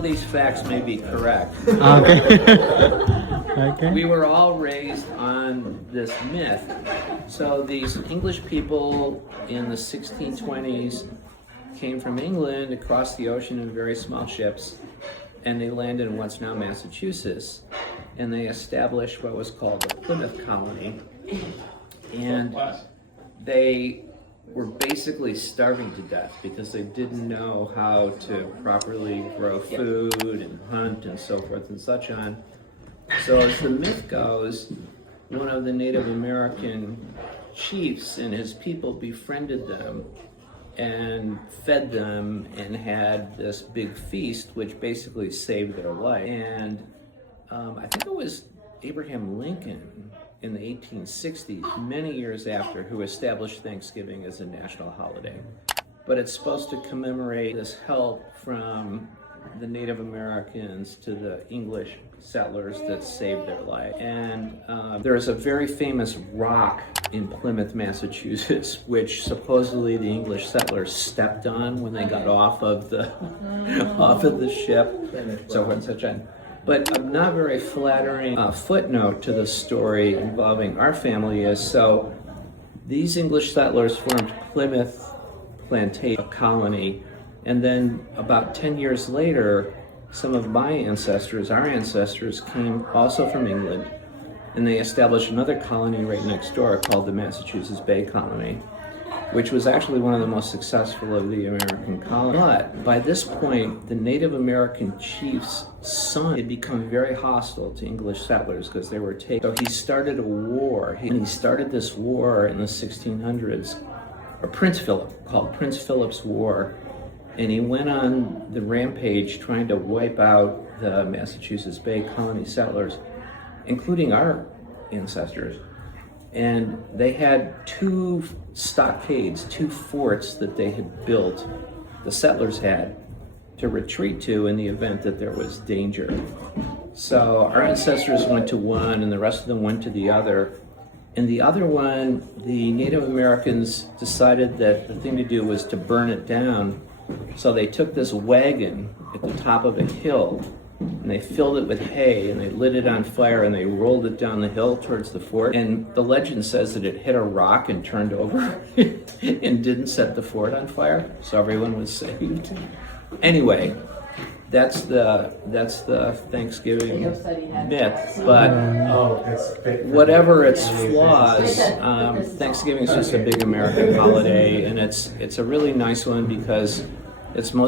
these facts may be correct. Okay. Okay. We were all raised on this myth. So these English people in the 1620s came from England across the ocean in very small ships, and they landed in what's now Massachusetts, and they established what was called the Plymouth Colony. And they were basically starving to death because they didn't know how to properly grow food and hunt and so forth and such on. So as the myth goes, one of the Native American chiefs and his people befriended them and fed them and had this big feast which basically saved their life. And I think it was Abraham Lincoln in the 1860s, many years after, who established Thanksgiving as a national holiday. But it's supposed to commemorate this help from the Native Americans to the English settlers that saved their life. And there's a very famous rock in Plymouth, Massachusetts, which supposedly the English settlers stepped on when they got off of the ship, so forth and such on. But a not very flattering footnote to the story involving our family is, so these English settlers formed Plymouth Plantation Colony, and then about 10 years later, some of my ancestors, our ancestors, came also from England, and they established another colony right next door called the Massachusetts Bay Colony, which was actually one of the most successful of the American colonies. But by this point, the Native American chief's son had become very hostile to English settlers because they were taken. So he started a war. He started this war in the 1600s, called Prince Philip's War. And he went on the rampage trying to wipe out the Massachusetts Bay Colony settlers, including our ancestors. And they had two stockades, two forts that they had built, the settlers had, to retreat to in the event that there was danger. So our ancestors went to one and the rest of them went to the other. And the other one, the Native Americans decided that the thing to do was to burn it down. So they took this wagon at the top of a hill and they filled it with hay and they lit it on fire and they rolled it down the hill towards the fort. And the legend says that it hit a rock and turned over and didn't set the fort on fire, so everyone was saved. Anyway, that's the Thanksgiving myth, but whatever its flaws, Thanksgiving is just a big American holiday, and it's a really nice one because it's most